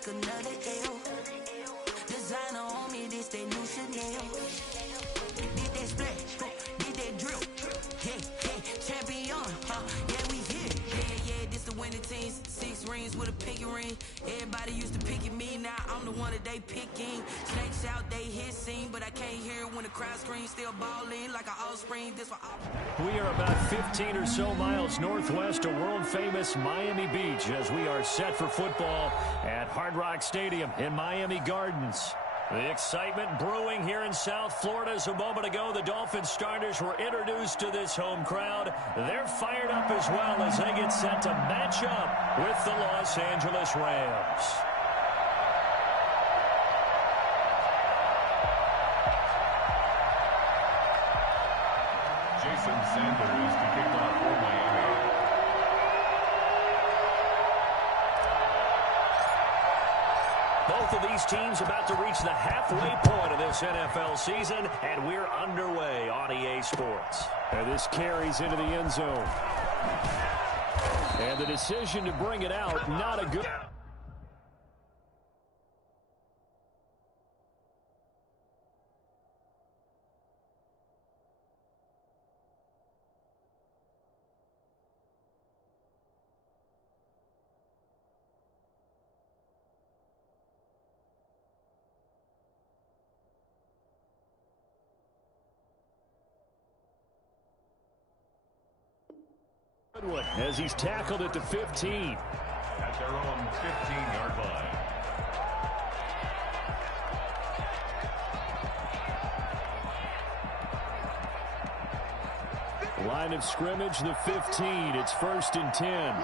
take another L. Designer on me, this that new Chanel. Did that splash, did that drill. Yeah, champion, yeah, we here. Yeah, this the winning team. 6 rings with a pinky ring. Everybody used to pick at me, now I'm the one that they picking. Snakes out, they hissing, but I can't hear it when the crowd screams. Still balling like an offspring. This one. We are about 15 or so miles northwest of world-famous Miami Beach as we are set for football at Hard Rock Stadium in Miami Gardens. The excitement brewing here in South Florida. As a moment ago, the Dolphins starters were introduced to this home crowd. They're fired up as well as they get set to match up with the Los Angeles Rams. Jason Sanders to kick off for Miami. Both of these teams about to reach the halfway point of this NFL season, and we're underway on EA Sports. And this carries into the end zone. And the decision to bring it out, not a good... as he's tackled at the 15. At their own 15-yard line. Line of scrimmage, the 15. It's 1st and 10.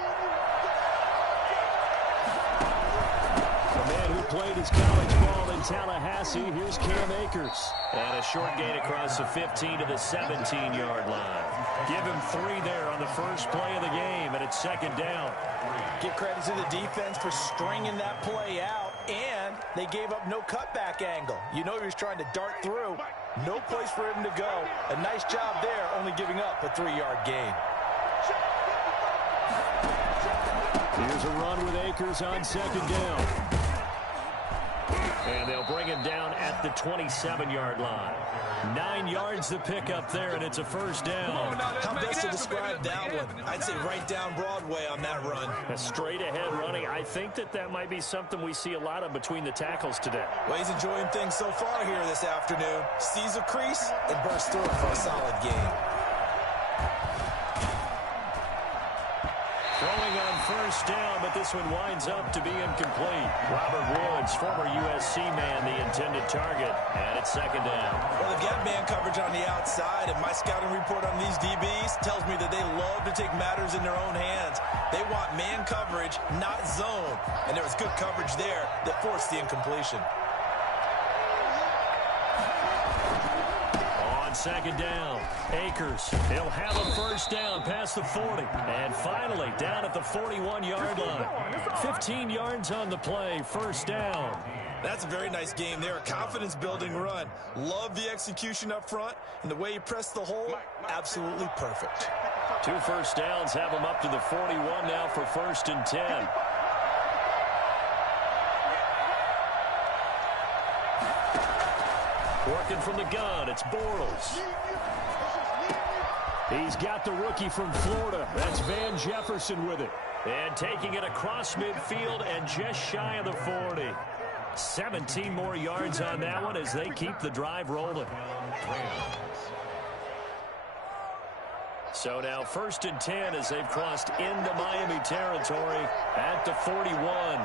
The man who played his college ball in Tallahassee, here's Cam Akers. And a short gain across the 15 to the 17-yard line. Give him 3 there on the first play of the game, and it's 2nd down. Give credit to the defense for stringing that play out, and they gave up no cutback angle. You know he was trying to dart through. No place for him to go. A nice job there, only giving up a 3-yard gain. Here's a run with Akers on 2nd down. And they'll bring him down at the 27-yard line. 9 yards to pick up there, and it's a 1st down. How best to describe that one? I'd say right down Broadway on that run. A straight-ahead running. I think that might be something we see a lot of between the tackles today. Well, he's enjoying things so far here this afternoon. Sees a crease and bursts through it for a solid gain. Throwing on 1st down, but this one winds up to be incomplete. Robert Woods, former USC man, the intended target, and it's 2nd down. Well, they've got man coverage on the outside, and my scouting report on these DBs tells me that they love to take matters in their own hands. They want man coverage, not zone, and there was good coverage there that forced the incompletion. On 2nd down, Akers. He'll have a 1st down past the 40. And finally, down at the 41-yard line. 15 yards on the play, 1st down. That's a very nice game there. A confidence-building run. Love the execution up front, and the way he pressed the hole, absolutely perfect. 2 1st downs have him up to the 41 now for 1st and 10. Working from the gun, it's Bortles. He's got the rookie from Florida. That's Van Jefferson with it. And taking it across midfield and just shy of the 40. 17 more yards on that one as they keep the drive rolling. So now 1st and 10 as they've crossed into Miami territory at the 41.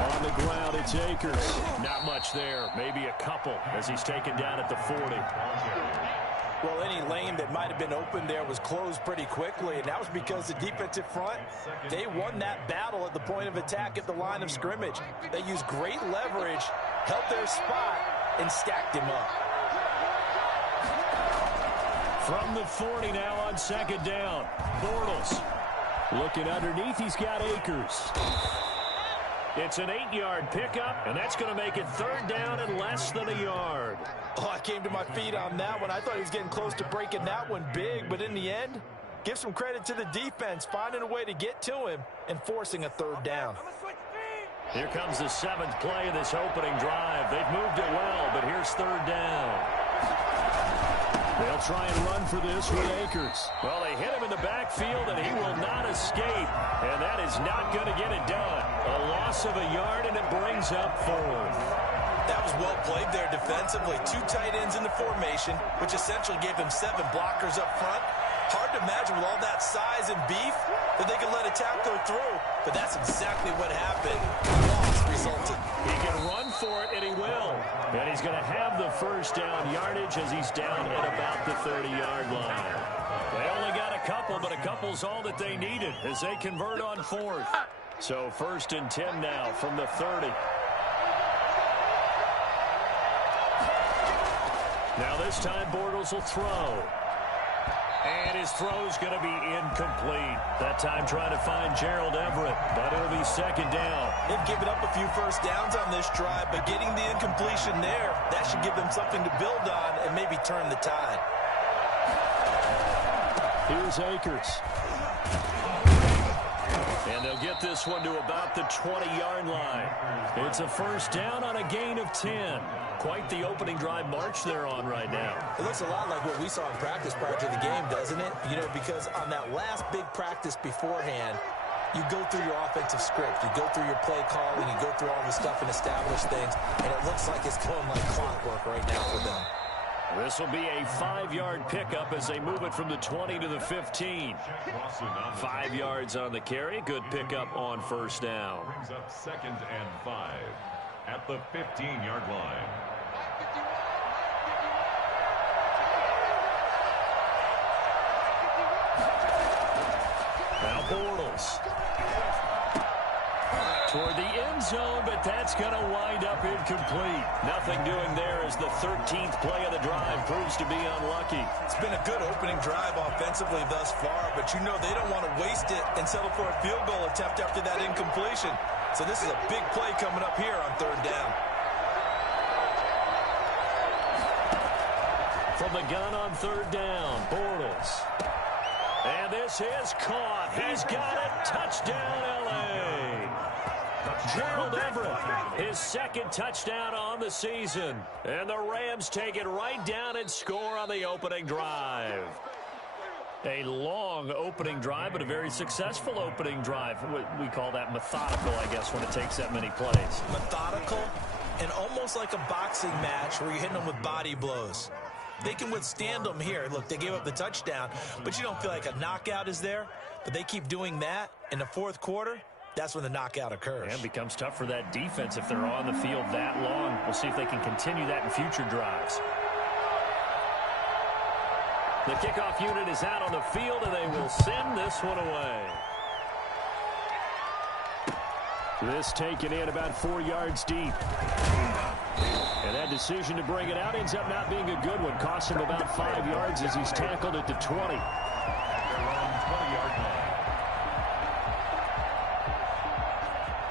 On the ground, it's Akers. Not much there. Maybe a couple as he's taken down at the 40. Well, any lane that might have been open there was closed pretty quickly, and that was because the defensive front, they won that battle at the point of attack at the line of scrimmage. They used great leverage, held their spot, and stacked him up. From the 40 now on 2nd down. Bortles. Looking underneath, he's got Akers. It's an 8-yard pickup, and that's going to make it 3rd down and less than a yard. Oh, I came to my feet on that one. I thought he was getting close to breaking that one big, but in the end, Give some credit to the defense, finding a way to get to him and forcing a third down. Here comes the 7th play of this opening drive. They've moved it well, but here's third down. They'll try and run for this with Akers. Well, they hit him in the backfield, and he will not escape. And that is not going to get it done. A loss of a yard, and it brings up 4th. That was well played there defensively. 2 tight ends in the formation, which essentially gave him 7 blockers up front. Hard to imagine with all that size and beef that they could let a tap go through. But that's exactly what happened. The loss resulted. He can run for it, and he will. And he's going to have the first down yardage as he's down at about the 30-yard line. They only got a couple, but a couple's all that they needed as they convert on 4th. So 1st and 10 now from the 30. Now this time Bortles will throw. And his throw's going to be incomplete. That time trying to find Gerald Everett, but it'll be 2nd down. They've given up a few first downs on this drive, but getting the incompletion there, that should give them something to build on and maybe turn the tide. Here's Akers. And they'll get this one to about the 20-yard line. It's a first down on a gain of 10. Quite the opening drive march they're on right now. It looks a lot like what we saw in practice prior to the game, doesn't it? You know, because on that last big practice beforehand, you go through your offensive script, you go through your play calling, you go through all the stuff and establish things, and it looks like it's going like clockwork right now for them. This will be a 5-yard pickup as they move it from the 20 to the 15. 5 yards on the carry. Good pickup on first down. Brings up 2nd and 5 at the 15-yard line. Now Bortles. Toward the end zone, but that's going to wind up incomplete. Nothing doing there as the 13th play of the drive proves to be unlucky. It's been a good opening drive offensively thus far, but you know they don't want to waste it and settle for a field goal attempt after that incompletion. So this is a big play coming up here on 3rd down. From the gun on 3rd down, Bortles. And this is caught. He's got it. Touchdown, L.A. Gerald Everett, his 2nd touchdown on the season. And the Rams take it right down and score on the opening drive. A long opening drive, but a very successful opening drive. We call that methodical, I guess, when it takes that many plays. Methodical and almost like a boxing match where you're hitting them with body blows. They can withstand them here. Look, they gave up the touchdown, but you don't feel like a knockout is there. But they keep doing that in the 4th quarter. That's when the knockout occurs. And it becomes tough for that defense if they're on the field that long. We'll see if they can continue that in future drives. The kickoff unit is out on the field, and they will send this one away. This taken in about 4 yards deep. And that decision to bring it out ends up not being a good one. Costs him about 5 yards as he's tackled at the 20. They're on 20-yard line.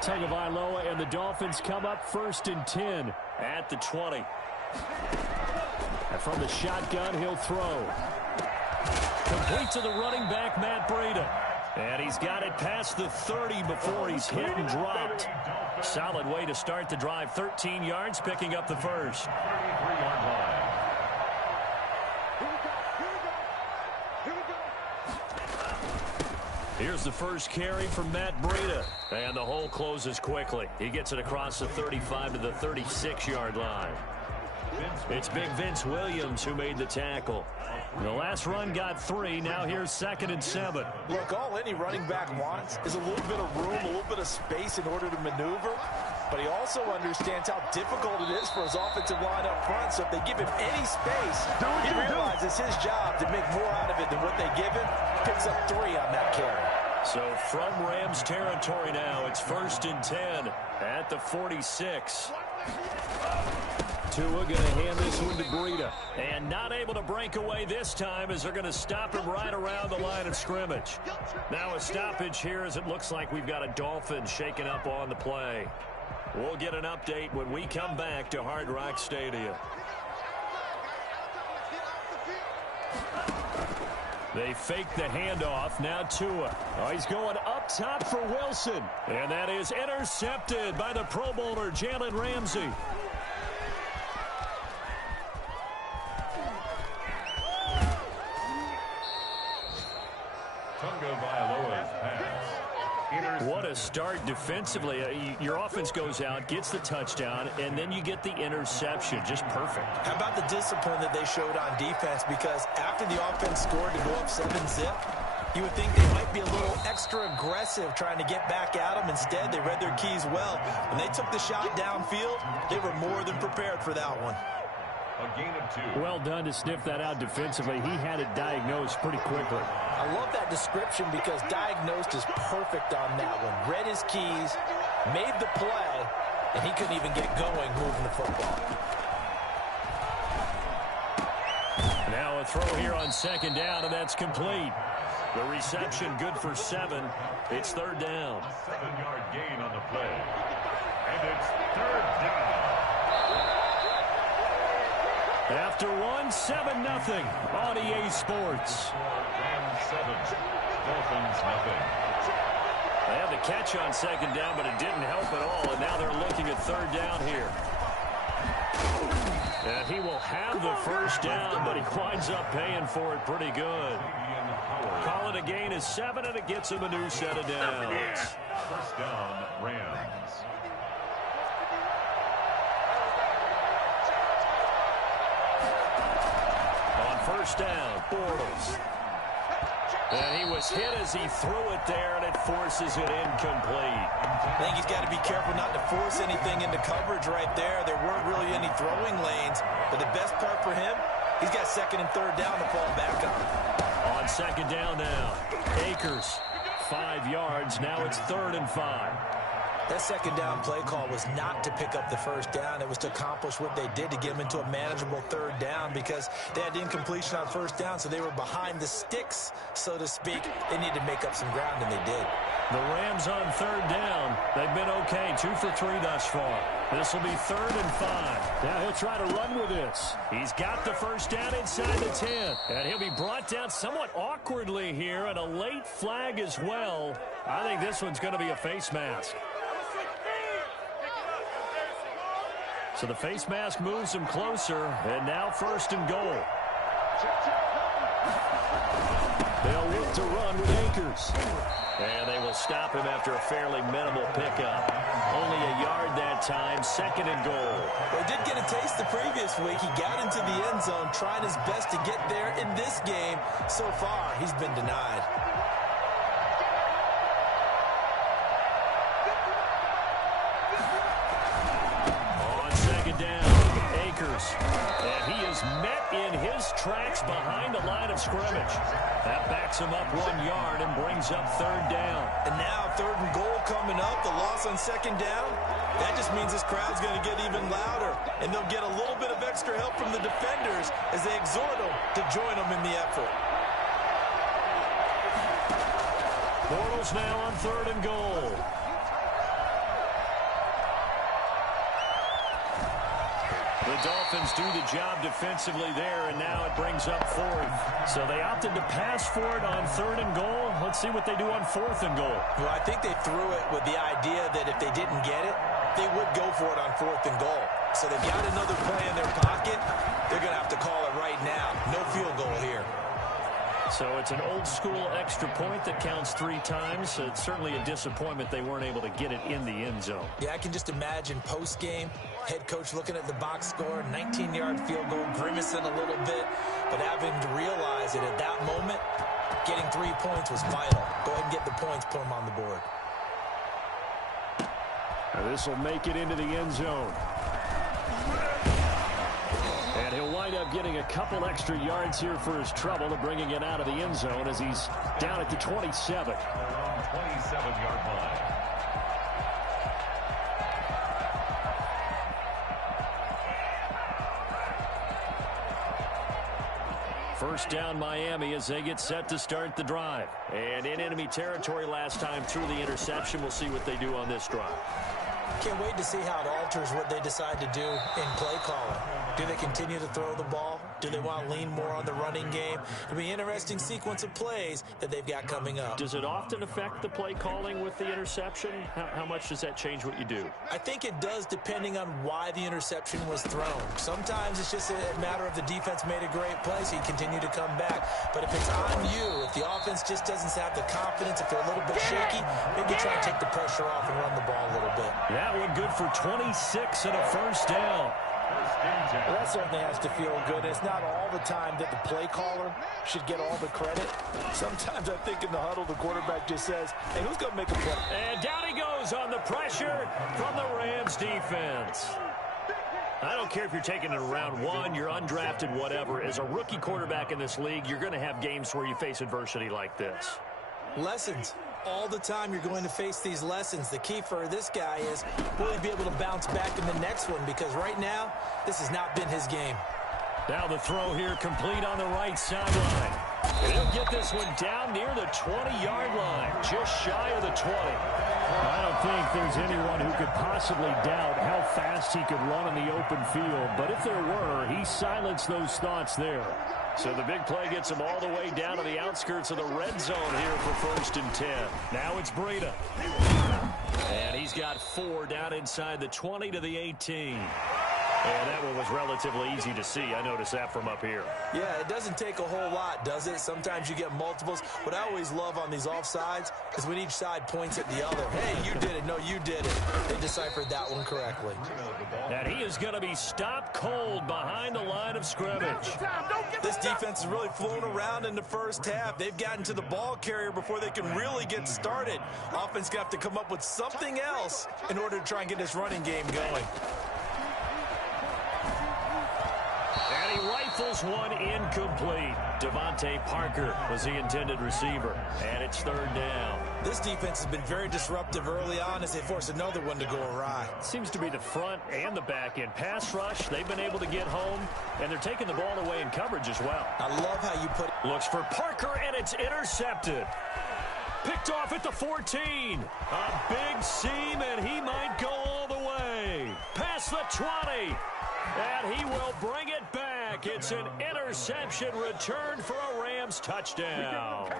Tagovailoa and the Dolphins come up 1st and 10 at the 20. And from the shotgun, he'll throw. Complete to the running back, Matt Breida. And he's got it past the 30 before he's hit and dropped. Solid way to start the drive. 13 yards, picking up the first. 33-yard line. Here's the first carry from Matt Breida. And the hole closes quickly. He gets it across the 35 to the 36-yard line. It's Big Vince Williams who made the tackle. The last run got 3. Now here's 2nd and 7. Look, all any running back wants is a little bit of room, a little bit of space in order to maneuver. But he also understands how difficult it is for his offensive line up front. So if they give him any space, he realizes his job to make more out of it than what they give him. Picks up 3 on that carry. So from Rams territory now, it's 1st and 10 at the 46. Tua going to hand this one to Breida. And not able to break away this time as they're going to stop him right around the line of scrimmage. Now a stoppage here as it looks like we've got a Dolphin shaking up on the play. We'll get an update when we come back to Hard Rock Stadium. They fake the handoff. Now Tua. Oh, he's going up top for Wilson. And that is intercepted by the Pro Bowler, Jalen Ramsey. What a start defensively. Your offense goes out, gets the touchdown, and then you get the interception. Just perfect. How about the discipline that they showed on defense? Because after the offense scored to go up 7-zip, you would think they might be a little extra aggressive trying to get back at them. Instead, they read their keys well. When they took the shot downfield, they were more than prepared for that one. A gain of 2. Well done to sniff that out defensively. He had it diagnosed pretty quickly. I love that description because diagnosed is perfect on that one. Read his keys, made the play, and he couldn't even get going moving the football. Now a throw here on second down, and that's complete. The reception good for 7. It's third down. A 7-yard gain on the play. And it's third down. After 7-0 on EA Sports. Rams 7, Dolphins nothing. They had the catch on second down, but it didn't help at all, and now they're looking at third down here. And he will have the first down, but he winds up paying for it pretty good. Call it a gain of 7, and it gets him a new set of downs. First down, Rams. First down, Bortles. And he was hit as he threw it there, and it forces it incomplete. I think he's got to be careful not to force anything into coverage right there. There weren't really any throwing lanes, but the best part for him, he's got second and third down to fall back on. On second down now, Akers, 5 yards. Now it's 3rd and 5. That second down play call was not to pick up the first down. It was to accomplish what they did to get them into a manageable third down because they had incompletion on first down, so they were behind the sticks, so to speak. They needed to make up some ground, and they did. The Rams on third down. They've been okay, 2 for 3 thus far. This will be 3rd and 5. Now he'll try to run with this. He's got the first down inside the 10. And he'll be brought down somewhat awkwardly here, and a late flag as well. I think this one's going to be a face mask. So the face mask moves him closer, and now 1st and goal. They'll look to run with Akers. And they will stop him after a fairly minimal pickup. Only a yard that time, 2nd and goal. Well, he did get a taste the previous week. He got into the end zone, trying his best to get there in this game. So far, he's been denied. And he is met in his tracks behind the line of scrimmage. That backs him up 1 yard and brings up 3rd down. And now 3rd and goal coming up. The loss on 2nd down. That just means this crowd's going to get even louder. And they'll get a little bit of extra help from the defenders as they exhort them to join them in the effort. Bortles now on 3rd and goal. The Dolphins do the job defensively there, and now it brings up 4th. So they opted to pass for it on 3rd and goal. Let's see what they do on 4th and goal. Well, I think they threw it with the idea that if they didn't get it, they would go for it on 4th and goal. So they've got another play in their pocket. They're going to have to call it right now. No field goal here. So it's an old-school extra point that counts 3 times. So it's certainly a disappointment they weren't able to get it in the end zone. Yeah, I can just imagine post-game, head coach looking at the box score, 19-yard field goal, grimacing a little bit, but having to realize that at that moment, getting 3 points was vital. Go ahead and get the points, put them on the board. Now this will make it into the end zone. And he'll wind up getting a couple extra yards here for his trouble to bringing it out of the end zone as he's down at the 27. 27-yard line. First down Miami as they get set to start the drive. And in enemy territory last time through the interception. We'll see what they do on this drive. Can't wait to see how it alters what they decide to do in play calling. Do they continue to throw the ball? Do they want to lean more on the running game? It'll be an interesting sequence of plays that they've got coming up. Does it often affect the play calling with the interception? How much does that change what you do? I think it does, depending on why the interception was thrown. Sometimes it's just a matter of the defense made a great play, so you continue to come back. But if it's on you, if the offense just doesn't have the confidence, if they're a little bit shaky, maybe try and take the pressure off and run the ball a little bit. That one good for 26 and a first down. Well, that certainly has to feel good. It's not all the time that the play caller should get all the credit. Sometimes I think in the huddle, the quarterback just says, hey, who's going to make a play? And down he goes on the pressure from the Rams defense. I don't care if you're taking it in round one, you're undrafted, whatever. As a rookie quarterback in this league, you're going to have games where you face adversity like this. Lessons. All the time you're going to face these lessons. The key for this guy is will he be able to bounce back in the next one, because right now this has not been his game. Now the throw here complete on the right sideline. And he'll get this one down near the 20-yard line, just shy of the 20. I don't think there's anyone who could possibly doubt how fast he could run in the open field, but if there were, he silenced those thoughts there. So the big play gets him all the way down to the outskirts of the red zone here for 1st and 10. Now it's Breida. And he's got 4 down inside the 20 to the 18. And that one was relatively easy to see. I noticed that from up here. Yeah, it doesn't take a whole lot, does it? Sometimes you get multiples. What I always love on these offsides is when each side points at the other. Hey, you did it. No, you did it. They deciphered that one correctly. And he is going to be stopped cold behind the line of scrimmage. This defense has really flown around in the first half. They've gotten to the ball carrier before they can really get started. Offense got to come up with something else in order to try and get this running game going. And he rifles one incomplete. Devontae Parker was the intended receiver. And it's 3rd down. This defense has been very disruptive early on as they force another one to go awry. Seems to be the front and the back end. Pass rush, they've been able to get home, and they're taking the ball away in coverage as well. I love how you put it. Looks for Parker, and it's intercepted. Picked off at the 14. A big seam, and he might go all the way. Past the 20. And he will bring it back. It's an interception return for a Rams touchdown.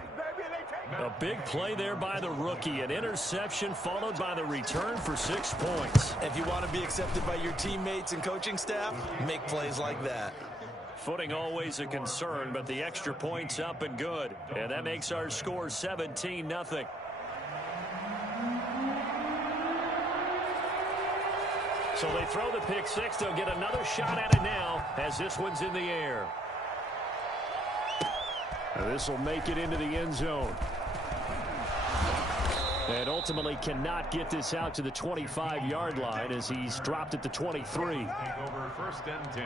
A big play there by the rookie. An interception followed by the return for 6 points. If you want to be accepted by your teammates and coaching staff, make plays like that. Footing always a concern, but the extra point's up and good. And that makes our score 17-0. So they throw the pick six. They'll get another shot at it now as this one's in the air. This will make it into the end zone. And ultimately cannot get this out to the 25-yard line as he's dropped at the 23. Take over 1st and 10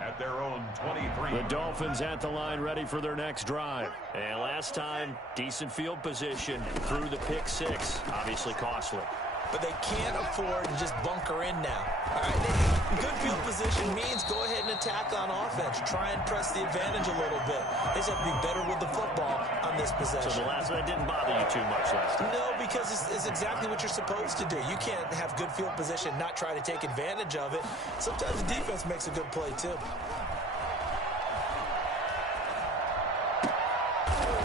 at their own 23. The Dolphins at the line ready for their next drive. And last time, decent field position through the pick six. Obviously costly. But they can't afford to just bunker in now. All right, good field position means go ahead and attack on offense. Try and press the advantage a little bit. They just have to be better with the football on this possession. So the last one didn't bother you too much last time? No, because it's exactly what you're supposed to do. You can't have good field position, not try to take advantage of it. Sometimes the defense makes a good play, too.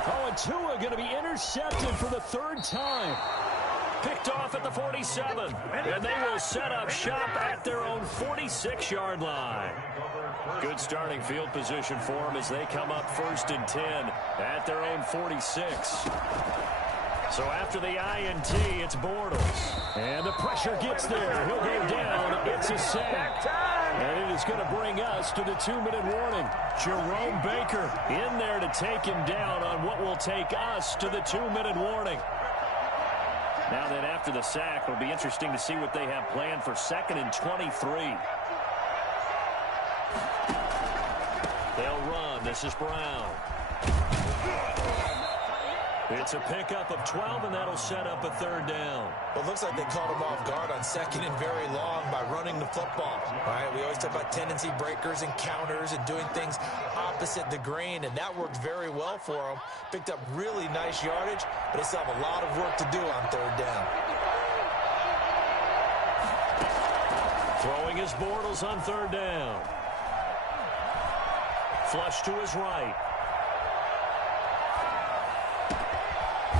Oh, and Tua going to be intercepted for the 3rd time. Picked off at the 47, and they will set up shop at their own 46-yard line. Good starting field position for them as they come up 1st and 10 at their own 46. So after the INT, it's Bortles. And the pressure gets there. He'll go down. It's a sack. And it is going to bring us to the 2-minute warning. Jerome Baker in there to take him down on what will take us to the 2-minute warning. Now then, after the sack, it'll be interesting to see what they have planned for 2nd and 23. They'll run. This is Brown. It's a pickup of 12, and that'll set up a 3rd down. Well, it looks like they caught him off guard on 2nd and very long by running the football. All right, we always talk about tendency breakers and counters and doing things opposite the grain, and that worked very well for them. Picked up really nice yardage, but they still have a lot of work to do on 3rd down. Throwing his Bortles on 3rd down. Flush to his right.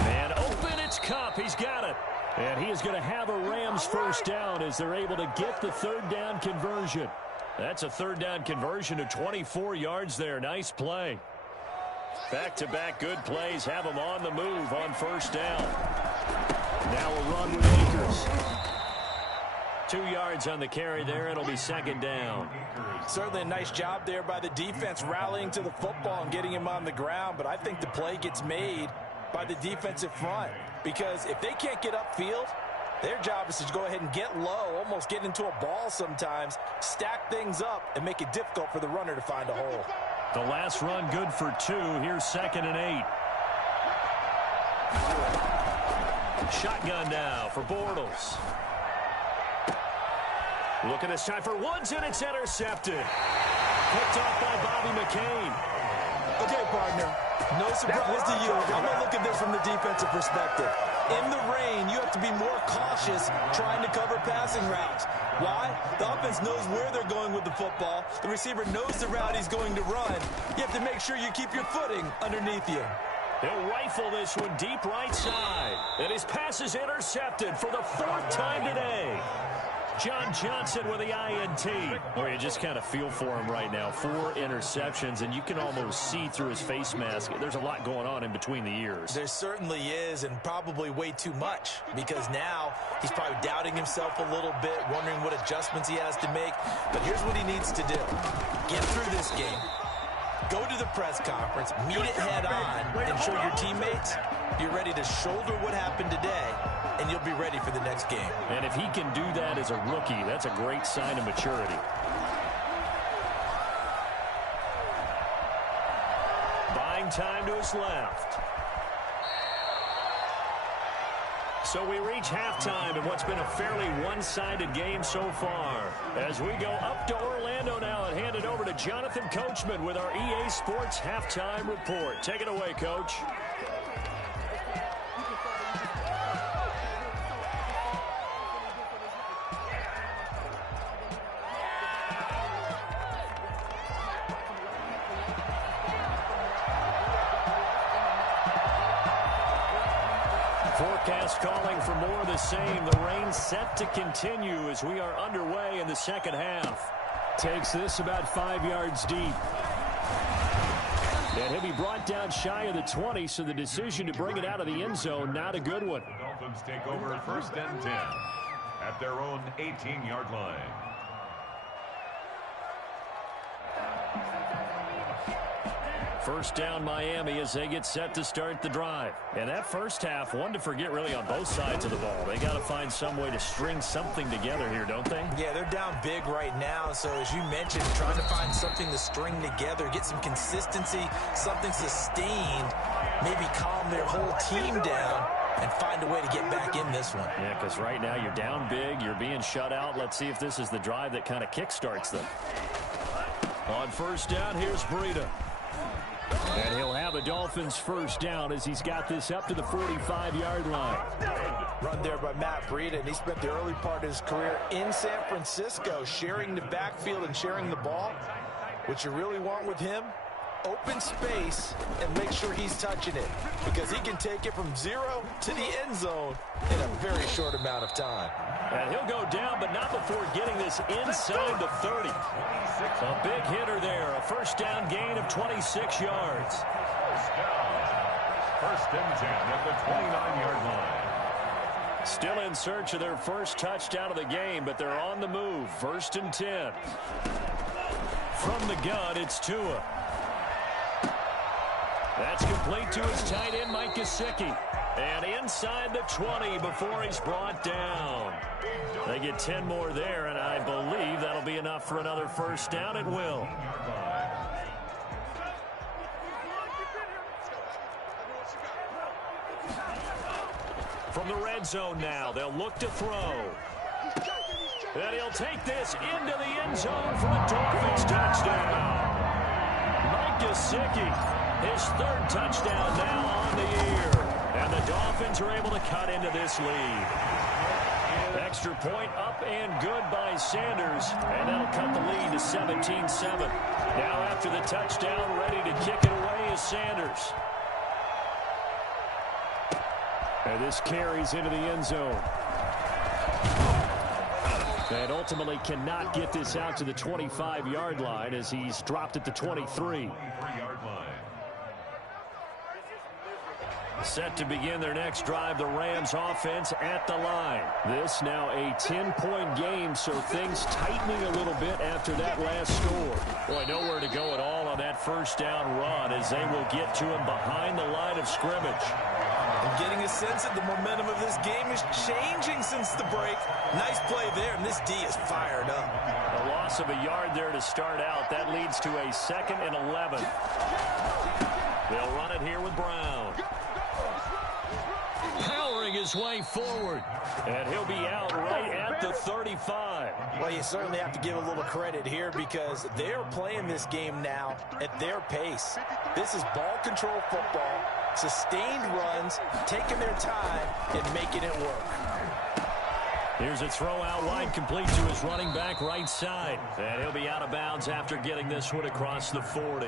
And open, it's Cup. He's got it. And he is going to have a Rams first down as they're able to get the third down conversion. That's a third down conversion to 24 yards there. Nice play. Back-to-back good plays have them on the move on first down. Now a run with Akers. 2 yards on the carry there. It'll be second down. Certainly a nice job there by the defense rallying to the football and getting him on the ground. But I think the play gets made by the defensive front because if they can't get upfield, their job is to go ahead and get low, almost get into a ball sometimes, stack things up, and make it difficult for the runner to find a hole. The last run good for 2. Here's 2nd and 8. Shotgun now for Bortles. Look at this time for Woods, and it's intercepted. Picked off by Bobby McCain. Okay, partner, no surprise to you. I'm going to look at this from the defensive perspective. In the rain, you have to be more cautious trying to cover passing routes. Why? The offense knows where they're going with the football. The receiver knows the route he's going to run. You have to make sure you keep your footing underneath you. He'll rifle this one deep right side. And his pass is intercepted for the 4th time today. John Johnson with the INT. Boy, you just kind of feel for him right now. 4 interceptions, and you can almost see through his face mask. There's a lot going on in between the ears. There certainly is, and probably way too much, because now he's probably doubting himself a little bit, wondering what adjustments he has to make. But here's what he needs to do. Get through this game. Go to the press conference, meet it head on, and show your teammates you're ready to shoulder what happened today, and you'll be ready for the next game. And if he can do that as a rookie, that's a great sign of maturity. Buying time to his left. So we reach halftime in what's been a fairly one-sided game so far. As we go up to Orlando now and hand it over to Jonathan Coachman with our EA Sports Halftime Report. Take it away, Coach. Forecast calling for more of the same. The rain set to continue as we are underway in the second half. Takes this about 5 yards deep. And he'll be brought down shy of the 20, so the decision to bring it out of the end zone, not a good one. The Dolphins take over 1st and 10 at their own 18-yard line. First down Miami as they get set to start the drive. And that first half, one to forget really on both sides of the ball. They got to find some way to string something together here, don't they? Yeah, they're down big right now. So as you mentioned, trying to find something to string together, get some consistency, something sustained, maybe calm their whole team down and find a way to get back in this one. Yeah, because right now you're down big, you're being shut out. Let's see if this is the drive that kind of kickstarts them. On first down, here's Breida. And he'll have a Dolphins first down as he's got this up to the 45-yard line. Run there by Matt Breida, and he spent the early part of his career in San Francisco sharing the backfield and sharing the ball. What you really want with him, open space and make sure he's touching it because he can take it from 0 to the end zone in a very short amount of time. And he'll go down, but not before getting this inside the 30. A big hitter there, a first down gain of 26 yards. First and 10 at the 29-yard line. Still in search of their first touchdown of the game, but they're on the move. 1st and 10. From the gun, it's Tua. That's complete to his tight end, Mike Gesicki. And inside the 20 before he's brought down. They get 10 more there, and I believe that'll be enough for another first down. It will. From the red zone now, they'll look to throw. And he'll take this into the end zone for a Dolphins touchdown. Mike Gesicki, his 3rd touchdown now on the year. And the Dolphins are able to cut into this lead. extra point up and good by Sanders. And that'll cut the lead to 17-7. Now after the touchdown, ready to kick it away is Sanders. And this carries into the end zone. And ultimately cannot get this out to the 25-yard line as he's dropped at the 23. Set to begin their next drive, the Rams offense at the line. This now a 10-point game, so things tightening a little bit after that last score. Boy, nowhere to go at all on that first down run as they will get to him behind the line of scrimmage. I'm getting a sense that the momentum of this game is changing since the break. Nice play there, and this D is fired up. A loss of a yard there to start out. That leads to a 2nd and 11. They'll run it here with Brown. Powering his way forward. And he'll be out right at the 35. Well, you certainly have to give a little credit here because they're playing this game now at their pace. This is ball control football, sustained runs, taking their time and making it work. Here's a throw out wide, complete to his running back right side. And he'll be out of bounds after getting this one across the 40.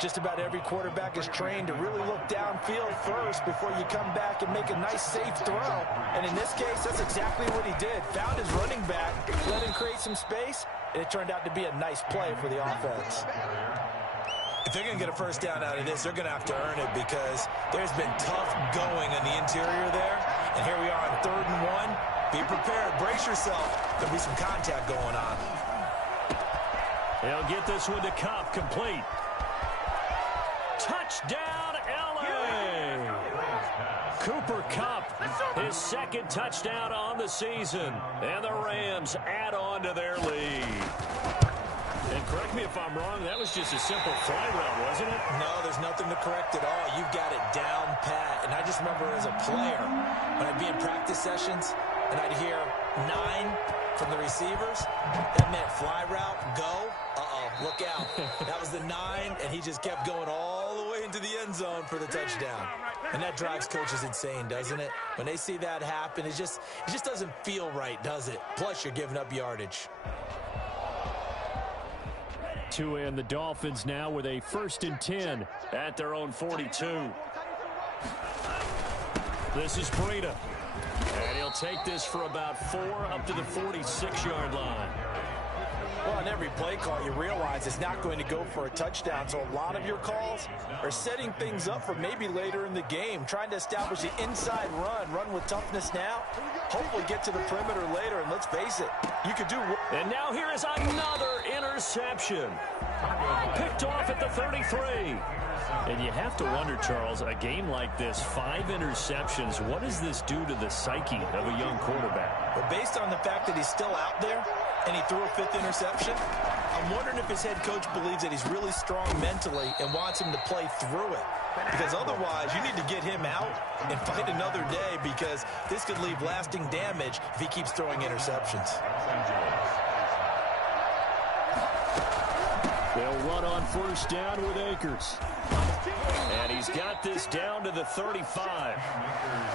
Just about every quarterback is trained to really look downfield first before you come back and make a nice, safe throw. And in this case, that's exactly what he did. Found his running back, let him create some space, and it turned out to be a nice play for the offense. If they're going to get a first down out of this, they're going to have to earn it because there's been tough going in the interior there. And here we are on 3rd and 1. Be prepared. Brace yourself. There'll be some contact going on. He'll get this one to Kupp, complete. Touchdown, L.A. Cooper Kupp, his 2nd touchdown on the season. And the Rams add on to their lead. And correct me if I'm wrong, that was just a simple fly route, wasn't it? No, there's nothing to correct at all. You've got it down pat. And I just remember as a player, when I'd be in practice sessions, and I'd hear 9 from the receivers, that meant fly route, go. Look out. That was the 9, and he just kept going all the way into the end zone for the touchdown. And that drives coaches insane, doesn't it? When they see that happen, it just doesn't feel right, does it? Plus, you're giving up yardage. To end the Dolphins now with a 1st and 10 at their own 42. This is Breida. And he'll take this for about 4 up to the 46-yard line. Well, on every play call, you realize it's not going to go for a touchdown. So a lot of your calls are setting things up for maybe later in the game, trying to establish the inside run with toughness now, hopefully get to the perimeter later. And let's face it, you could do. And now here is another interception. Picked off at the 33. And you have to wonder, Charles, a game like this, 5 interceptions, what does this do to the psyche of a young quarterback? But based on the fact that he's still out there and he threw a 5th interception, I'm wondering if his head coach believes that he's really strong mentally and wants him to play through it. Because otherwise, you need to get him out and fight another day because this could leave lasting damage if he keeps throwing interceptions. They'll run on 1st down with Akers. And he's got this down to the 35.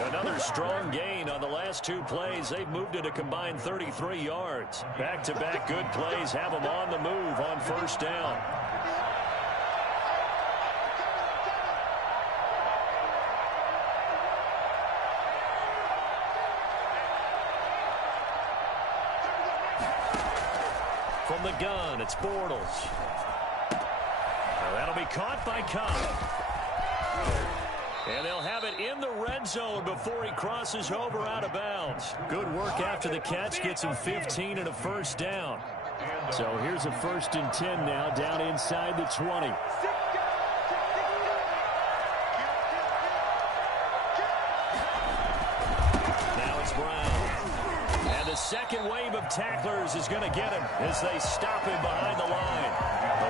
Another strong gain on the last 2 plays. They've moved it a combined 33 yards. Back-to-back good plays have them on the move on 1st down. From the gun, it's Bortles. That'll be caught by Kupp. And they'll have it in the red zone before he crosses over out of bounds. Good work after the catch. Gets him 15 and a 1st down. So here's a 1st and 10 now down inside the 20. Now it's Brown. And the second wave of tacklers is going to get him as they stop him behind the line.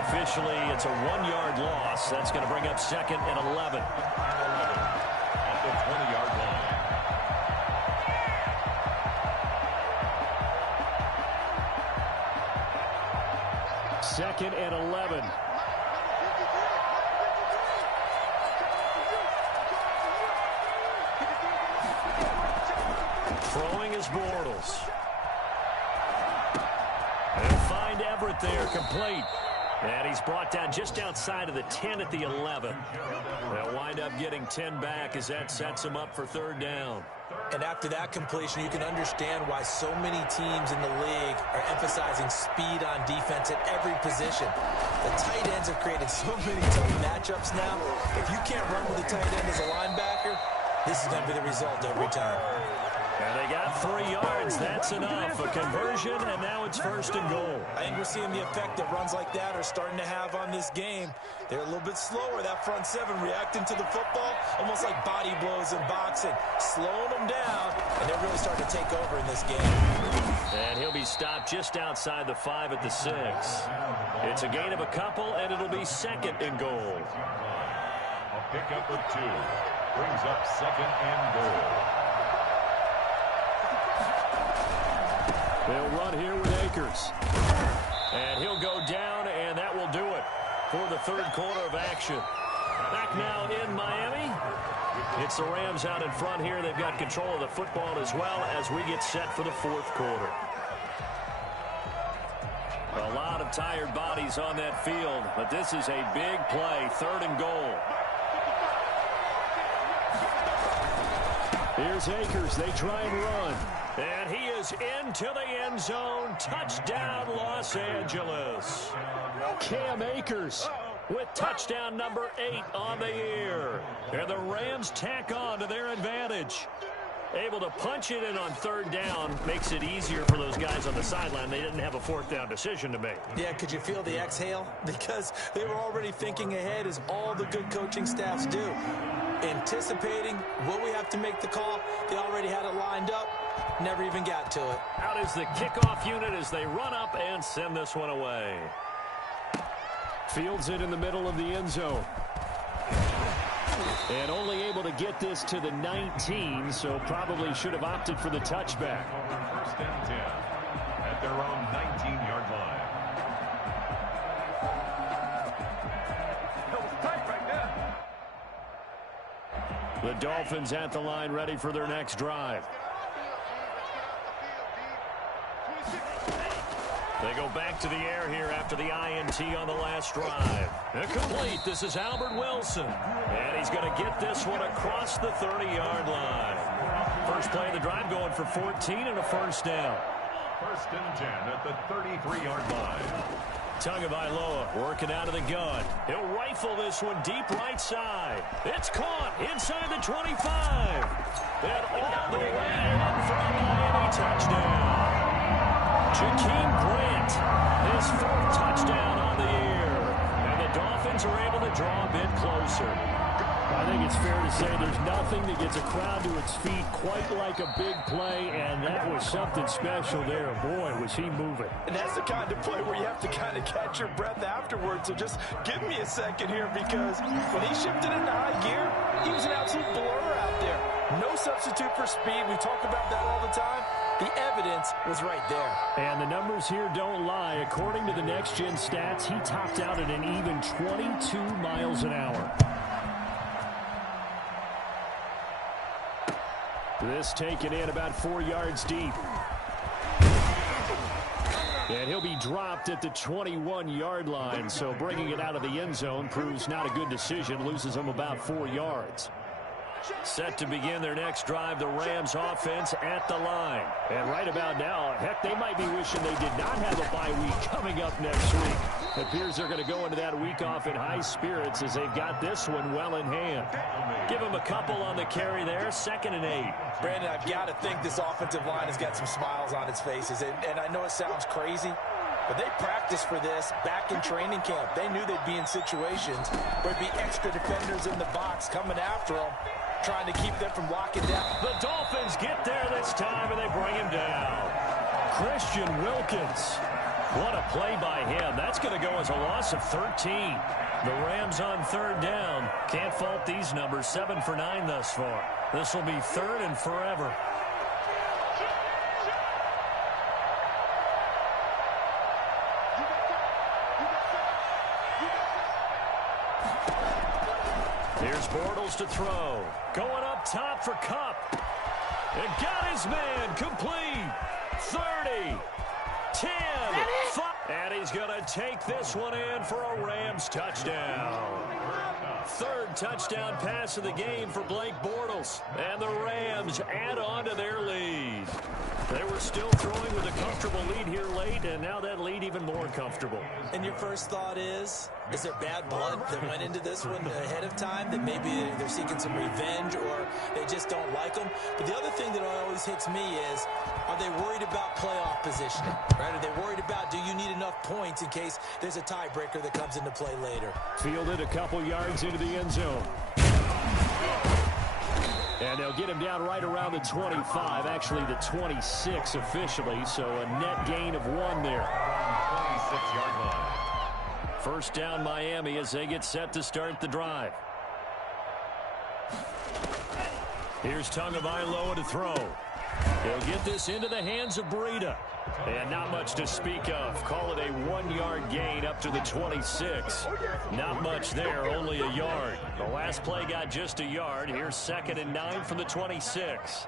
Officially, it's a 1-yard loss. That's going to bring up 2nd and 11. At the 20-yard line. 2nd and 11. Throwing throwing is Bortles. They'll find Everett there, complete. And he's brought down just outside of the 10 at the 11. They'll wind up getting 10 back as that sets him up for third down. And after that completion, you can understand why so many teams in the league are emphasizing speed on defense at every position. The tight ends have created so many tough matchups now. If you can't run with a tight end as a linebacker, this is going to be the result every time. And they got 3 yards. That's enough. A conversion, and now it's first and goal. I think we're seeing the effect that runs like that are starting to have on this game. They're a little bit slower, that front seven, reacting to the football, almost like body blows in boxing, slowing them down, and they're really starting to take over in this game. And he'll be stopped just outside the 5 at the 6. It's a gain of a couple, and it'll be second and goal. A pickup of 2 brings up second and goal. They'll run here with Akers. And he'll go down, and that will do it for the third quarter of action. Back now in Miami. It's the Rams out in front here. They've got control of the football as well as we get set for the fourth quarter. A lot of tired bodies on that field, but this is a big play, third and goal. Here's Akers. They try and run. And he is into the end zone. Touchdown, Los Angeles. Cam Akers with touchdown number 8 on the year. And the Rams tack on to their advantage. Able to punch it in on third down makes it easier for those guys on the sideline. They didn't have a fourth down decision to make. Yeah, could you feel the exhale? Because they were already thinking ahead, as all the good coaching staffs do. Anticipating, will we have to make the call? They already had it lined up. Never even got to it. Out is the kickoff unit as they run up and send this one away. Fields it in the middle of the end zone. And only able to get this to the 19, so probably should have opted for the touchback. First and 10 at their own 19-yard line. That was tight right there. The Dolphins at the line, ready for their next drive. They go back to the air here after the INT on the last drive. Incomplete. This is Albert Wilson. And he's going to get this one across the 30-yard line. First play of the drive going for 14 and a first down. First and 10 at the 33-yard line. Tagovailoa working out of the gun. He'll rifle this one deep right side. It's caught inside the 25. And all the way in for a Miami touchdown. Jakeem Grant, his 4th touchdown on the year. And the Dolphins are able to draw a bit closer. I think it's fair to say there's nothing that gets a crowd to its feet quite like a big play, and that was something special there. Boy, was he moving. And that's the kind of play where you have to kind of catch your breath afterwards. So just give me a second here, because when he shifted into high gear, he was an absolute blur out there. No substitute for speed. We talk about that all the time. The evidence was right there. And the numbers here don't lie. According to the next-gen stats, he topped out at an even 22 miles an hour. This taken in about 4 yards deep. And he'll be dropped at the 21-yard line, so bringing it out of the end zone proves not a good decision, loses him about 4 yards. Set to begin their next drive, the Rams offense at the line. And right about now, heck, they might be wishing they did not have a bye week coming up next week. It appears they're going to go into that week off in high spirits as they've got this one well in hand. Give them a couple on the carry there, 2nd and 8. Brandon, I've got to think this offensive line has got some smiles on its faces. And I know it sounds crazy, but they practiced for this back in training camp. They knew they'd be in situations where there'd be extra defenders in the box coming after them, trying to keep them from locking down. The Dolphins get there this time, and they bring him down. Christian Wilkins. What a play by him. That's going to go as a loss of 13. The Rams on third down. Can't fault these numbers. 7 for 9 thus far. This will be 3rd and forever. Here's Bortles to throw. Going up top for Kupp. And got his man complete. 30, 10, 5. And he's going to take this one in for a Rams touchdown. Third touchdown pass of the game for Blake Bortles. And the Rams add on to their lead. They were still throwing with a comfortable lead here late, and now that lead even more comfortable. And your first thought is there bad blood that went into this one ahead of time, that maybe they're seeking some revenge or they just don't like them? But the other thing that always hits me is, are they worried about playoff positioning? Right? Are they worried about, do you need enough points in case there's a tiebreaker that comes into play later? Fielded a couple yards into the end zone. And they'll get him down right around the 25, actually the 26 officially, so a net gain of 1 there. 26-yard line. First down Miami as they get set to start the drive. Here's Tagovailoa to throw. He'll get this into the hands of Breida. And not much to speak of. Call it a 1-yard gain up to the 26. Not much there, only a yard. The last play got just a yard. Here's 2nd and 9 from the 26.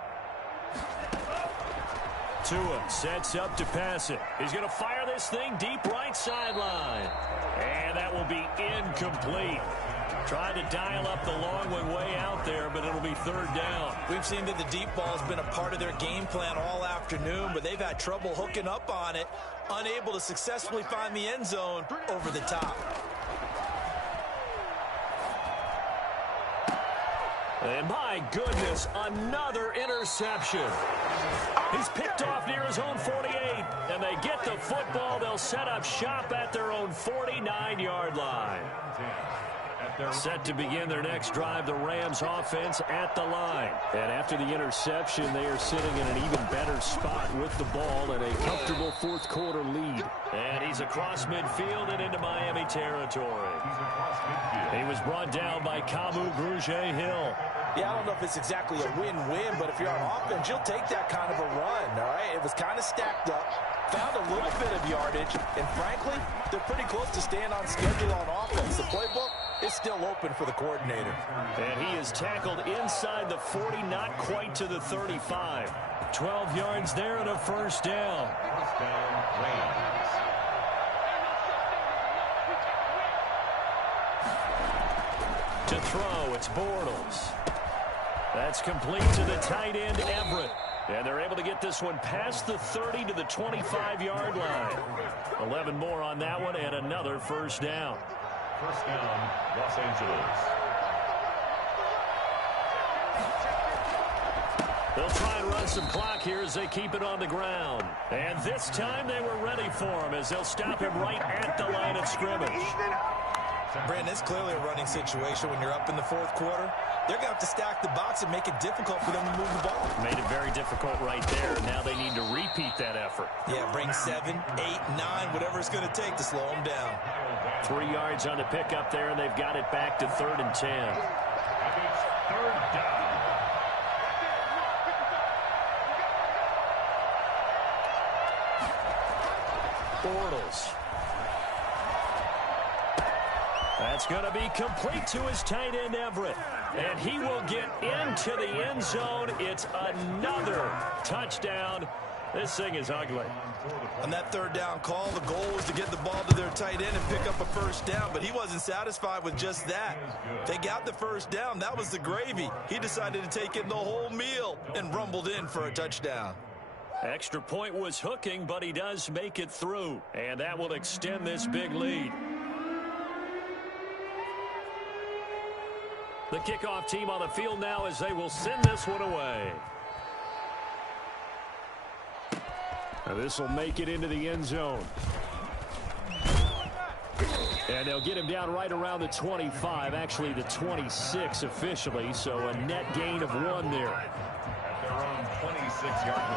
Tua sets up to pass it. He's going to fire this thing deep right sideline. And that will be incomplete. Tried to dial up the long one way out there, but it'll be 3rd down. We've seen that the deep ball has been a part of their game plan all afternoon, but they've had trouble hooking up on it, unable to successfully find the end zone over the top. And my goodness, another interception. He's picked off near his own 48, and they get the football. They'll set up shop at their own 49-yard line. Set to begin their next drive, the Rams offense at the line. And after the interception, they are sitting in an even better spot with the ball and a comfortable 4th quarter lead. And he's across midfield and into Miami territory. He was brought down by Kamu Grugier-Hill. Yeah, I don't know if it's exactly a win-win, but if you're on offense, you'll take that kind of a run, all right? It was kind of stacked up, found a little bit of yardage, and frankly, they're pretty close to staying on schedule on offense. The playbook is still open for the coordinator. And he is tackled inside the 40, not quite to the 35. 12 yards there and a 1st down. First down, Rams. To throw, it's Bortles. That's complete to the tight end, Everett. And they're able to get this one past the 30 to the 25-yard line. 11 more on that one and another 1st down. First down, Los Angeles. They'll try and run some clock here as they keep it on the ground. And this time they were ready for him as they'll stop him right at the line of scrimmage. Brandon, it's clearly a running situation when you're up in the 4th quarter. They're going to have to stack the box and make it difficult for them to move the ball. Made it very difficult right there. Now they need to repeat that effort. Yeah, bring 7, 8, 9, whatever it's going to take to slow them down. 3 yards on the pickup there, and they've got it back to 3rd and 10. And it's 3rd down. Bortles. That's going to be complete to his tight end, Everett. And he will get into the end zone. It's another touchdown. This thing is ugly. On that 3rd down call, the goal was to get the ball to their tight end and pick up a 1st down, but he wasn't satisfied with just that. They got the 1st down. That was the gravy. He decided to take in the whole meal and rumbled in for a touchdown. Extra point was hooking, but he does make it through. And that will extend this big lead. The kickoff team on the field now as they will send this one away. This will make it into the end zone. And they'll get him down right around the 25, actually the 26 officially, so a net gain of 1 there. At their own 26-yard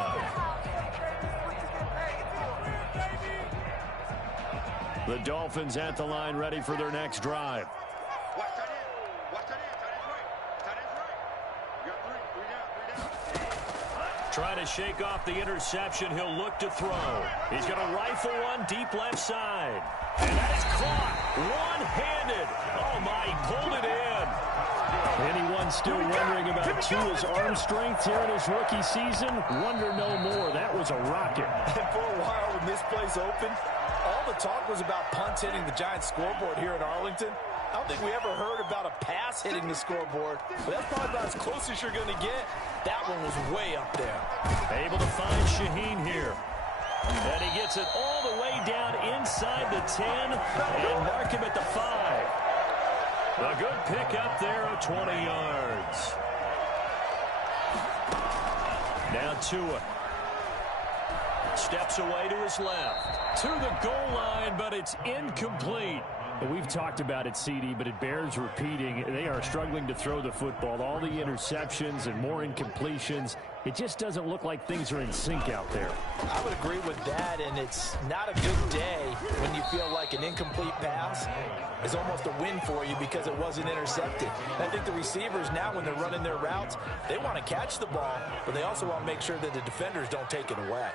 line. The Dolphins at the line ready for their next drive. Trying to shake off the interception. He'll look to throw. He's going to rifle one deep left side. And that is caught one-handed. Oh, my, he pulled it in. Anyone still wondering about Tua's arm strength here in his rookie season? Wonder no more. That was a rocket. And for a while when this place opened, all the talk was about punts hitting the Giants scoreboard here in Arlington. I don't think we ever heard about a pass hitting the scoreboard, but that's probably about as close as you're going to get. That one was way up there. Able to find Shaheen here. And he gets it all the way down inside the 10 and mark him at the 5. A good pick up there of 20 yards. Now Tua steps away to his left. To the goal line, but it's incomplete. We've talked about it, CD, but it bears repeating. They are struggling to throw the football. All the interceptions and more incompletions. It just doesn't look like things are in sync out there. I would agree with that, and it's not a good day when you feel like an incomplete pass is almost a win for you because it wasn't intercepted. And I think the receivers now, when they're running their routes, they want to catch the ball, but they also want to make sure that the defenders don't take it away.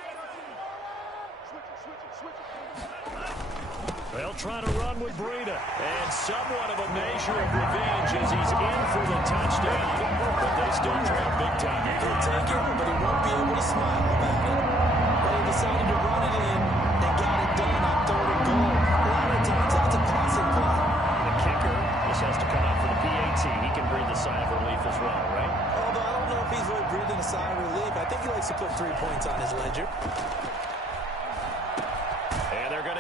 They'll try to run with Breida. And somewhat of a measure of revenge as he's in for the touchdown. But they still trail big time. He'll take it, but he won't be able to smile about it. But he decided to run it in and got it done on 3rd and goal. A lot of times, that's a passing play. The kicker just has to come out for the PAT. He can breathe a sigh of relief as well, right? Although I don't know if he's really breathing a sigh of relief. I think he likes to put 3 points on his ledger.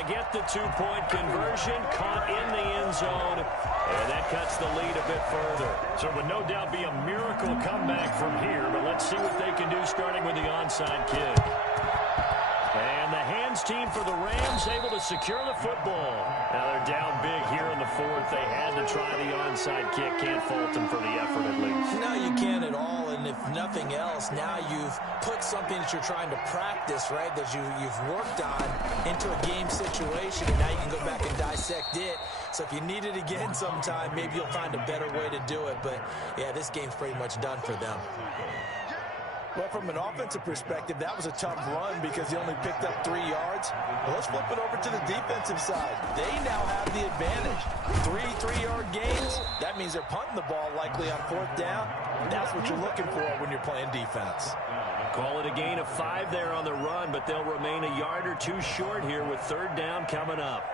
Get the 2-point conversion, caught in the end zone, and that cuts the lead a bit further. So it would no doubt be a miracle comeback from here, but let's see what they can do starting with the onside kick. And the hands team for the Rams able to secure the football. Now they're down big here in the 4th. They had to try the onside kick. Can't fault them for the effort at least. No, you can't at all, and if nothing else, now you've put something that you're trying to practice, right, that you've worked on into a game situation, and now you can go back and dissect it. So if you need it again sometime, maybe you'll find a better way to do it. But, yeah, this game's pretty much done for them. Well, from an offensive perspective, that was a tough run because he only picked up 3 yards. Well, let's flip it over to the defensive side. They now have the advantage. 3 3-yard gains. That means they're punting the ball likely on 4th down. That's what you're looking for when you're playing defense. Call it a gain of 5 there on the run, but they'll remain a yard or 2 short here with 3rd down coming up.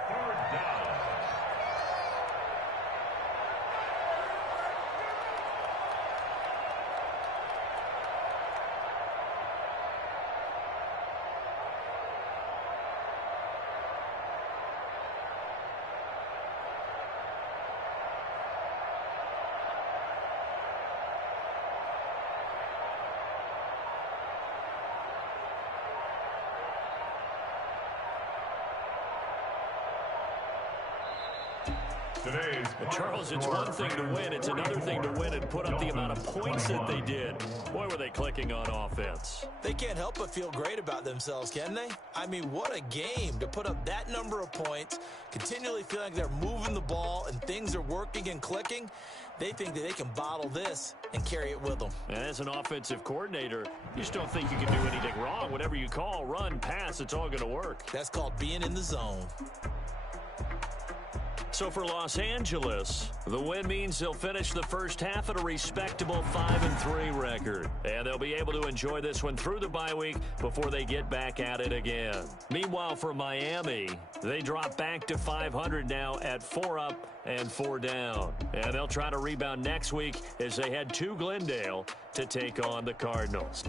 Charles, it's one thing to win. It's another thing to win and put up the amount of points that they did. Boy, were they clicking on offense. They can't help but feel great about themselves, can they? I mean, what a game to put up that number of points, continually feeling like they're moving the ball and things are working and clicking. They think that they can bottle this and carry it with them. And as an offensive coordinator, you just don't think you can do anything wrong. Whatever you call, run, pass, it's all going to work. That's called being in the zone. So for Los Angeles, the win means they'll finish the first half at a respectable 5-3 record. And they'll be able to enjoy this one through the bye week before they get back at it again. Meanwhile, for Miami, they drop back to 500 now at 4 up and 4 down. And they'll try to rebound next week as they head to Glendale to take on the Cardinals.